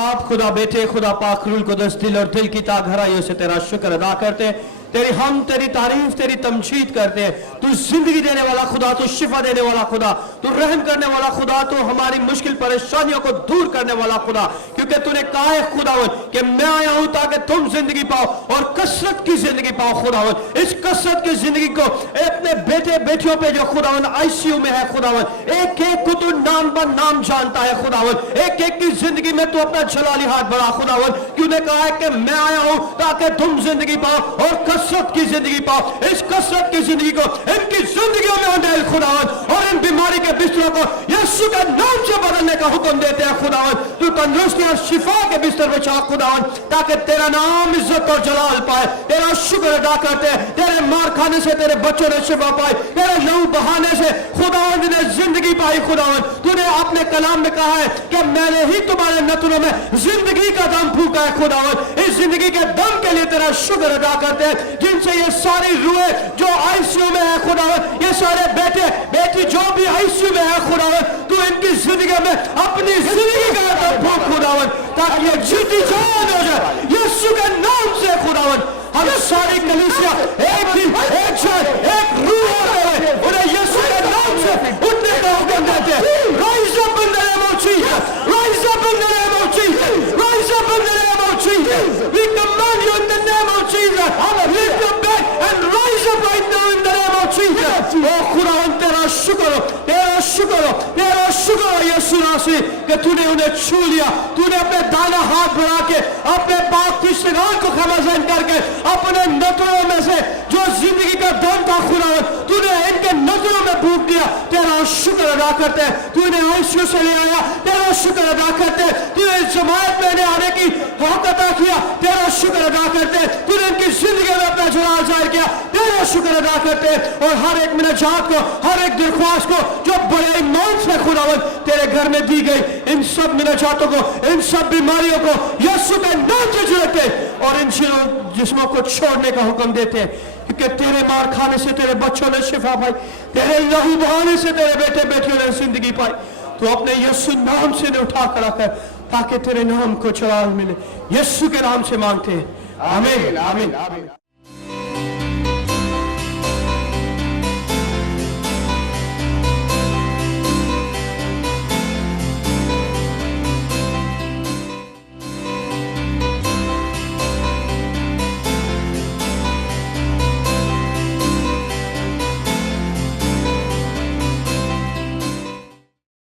बाप, खुदा बेटे, खुदा पाक रूल कुदस, दिल और दिल की तागहराइयों से तेरा शुक्र अदा करते हैं, तेरी हम तेरी तारीफ तेरी तमजीद करते हैं। तू जिंदगी देने वाला खुदा, तू शिफा देने वाला खुदा, तू रहम करने वाला खुदा, तू हमारी मुश्किल परेशानियों को दूर करने वाला खुदा, क्योंकि तूने कहा है खुदावन कि मैं आया हूं ताकि तुम जिंदगी पाओ और कसरत की जिंदगी पाओ खुदावन। इस कसरत की जिंदगी को अपने बेटे बेटियों पे जो खुदावन आईसीयू में है खुदावन, एक एक को तू नाम ब नाम जानता है खुदावन, एक एक की जिंदगी में तू अपना जलाली हाथ बढ़ा खुदावन। तूने कहा है कि मैं आया हूं ताकि तुम जिंदगी पाओ और कसरत की जिंदगी पाओ। इस कसरत की जिंदगी को इनकी जिंदगियों में अंधेर खुदावन और इन बीमारी के बिस्तरों को यीशु के नाम से बदलने का हुक्म देते हैं खुदावन। तू तंदुरुस्ती और शिफा के बिस्तर में चाह खुदावन, ताकि तेरा नाम इज्जत और जलाल पाए। तेरा शुक्र अदा करते हैं, तेरे मार खाने से तेरे बच्चों ने शिफा पाई, तेरे लहू बहाने से खुदावन ने जिंदगी पाई खुदावन। तूने अपने कलाम में कहा है कि मैंने ही तुम्हारे नथनों में जिंदगी का दम फूका है खुदावन। इस जिंदगी के दम के लिए तेरा शुक्र अदा करते हैं, जिनसे ये सारी रूहें जो आईसीयू में है खुदावन, ये सारे बेटे बेटी जो भी आईसीयू में है खुदावन, तू इनकी जिंदगी में अपनी जिंदगी का दम फूक खुदावन, ताकि ये जीती जान हो जाए यीशु के नाम से खुदावन। हम सारी कलीसिया एक दिन एक शान एक रूह होते हुए उन्हें यीशु के नाम से उठने का हुक्म देते हैं। Rise up in the name of Jesus. Rise up in the name of Jesus. Rise up in the name of Jesus. We command you in the name of Jesus. Lift your back and rise up right now in the name of Jesus. Oh खुदावन तेरा शुक्र हो, तेरा शुक्र हो, तेरा शुक्र हो यीशु नासरी कि तूने उन्हें छू लिया। तूने अपने दाना हाथ बढ़ा के अपने पाक तिश्तगान को खमजन करके अपने नजरों में से जो जिंदगी का दम था खुदावन, तूने इनके नजरों में फूंक दिया। तेरा शुक्र अदा करते हैं, तूने आईसीयू से ले आया। तेरा शुक्र अदा करते हैं, तूने जमात में आने की हक अदा किया। तेरा शुक्र अदा करते हैं, तूने इनकी जिंदगी में अपना जलाल जाहिर किया। तेरा शुक्र अदा करते हैं और हर एक मिनजात को, हर एक दरख्वास्त को जो बड़े ईमान से खुदावन तेरे घर में दी गई, इन सब मिनजातों को, इन सब बीमारियों को यीशु के नाम से जुड़ते और इन जिस्मों को छोड़ने का हुक्म देते हैं, क्योंकि तेरे मार खाने से तेरे बच्चों ने शिफा पाई, तेरे लहू बहाने से तेरे बेटे बेटियों ने जिंदगी पाई। तो अपने यीशु नाम से उठा कर रखा ताकि तेरे नाम को जलाल मिले। यीशु के नाम से मांगते हैं, आमीन आमीन आमीन।